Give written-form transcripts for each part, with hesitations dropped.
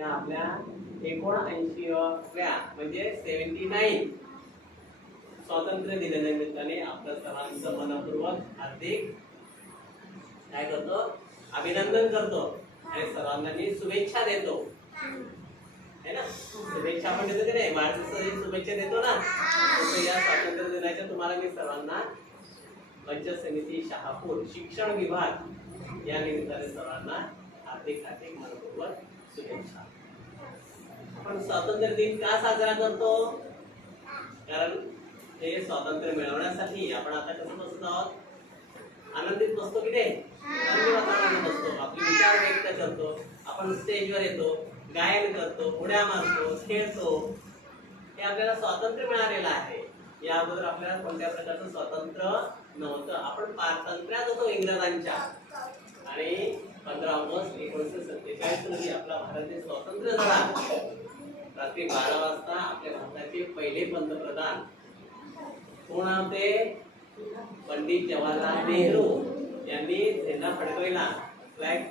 या आपल्या 79व्या म्हणजे 79 स्वातंत्र्य दिनानिमित्ताने आपल्या सर्वांचं मनपूर्वक हार्दिक काय करतो, अभिनंदन करतो आणि सर्वांना मी शुभेच्छा देतो, है ना. शुभेच्छा आपण देतो की नाही, वाढदिवसाच्या शुभेच्छा देतो ना. तर या स्वातंत्र्य दिनाच्या तुम्हाला मी सर्वांना पंचायत समिती शहापूर शिक्षण विभाग या निमित्ताने सर्वांना हार्दिक हार्दिक मनपूर्वक शुभेच्छा. आपण स्वातंत्र्य दिन का साजरा करतो, कारण हे स्वातंत्र्य मिळवण्यासाठी आपण आता कसं बसत आहोत, आनंदित बसतो की नाही, आनंदी वातावरणात बसतो, आपले विचार व्यक्त करतो, आपण स्टेजवर येतो, गायन करतो, उड्या मारतो, खेळतो. हे आपल्याला स्वातंत्र्य मिळालेलं आहे. या अगोदर आपल्याला कोणत्या प्रकारचं स्वातंत्र्य नव्हतं. आपण पारतंत्र्यात होतो इंग्रजांच्या. आणि 15 ऑगस्ट 1947 रोजी आपला भारत देश स्वतंत्र झाला. रात्री 12 वाजता आपल्या भारताचे पहिले पंतप्रधान कोण होते, पंडित जवाहरलाल नेहरू यांनी झेंडा फडकवला, फ्लॅग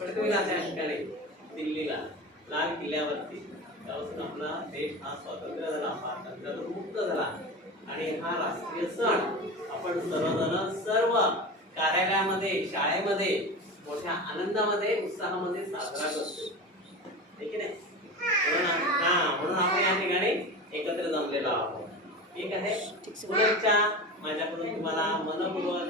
फडकवला त्या ठिकाणी दिल्लीला लाल किल्ल्यावरती. त्यापासून आपला देश हा स्वातंत्र्य झाला, पारतंत्र्यातून मुक्त झाला. आणि हा राष्ट्रीय सण आपण सर्वजण सर्व कार्यालयामध्ये, शाळेमध्ये मोठ्या आनंदामध्ये, उत्साहामध्ये साजरा करतो, ठीक आहे. म्हणून आपण या ठिकाणी एकत्र जमलेलो आहोत, ठीक आहे. शुभेच्छा माझ्याकडून तुम्हाला मनपूर्वक.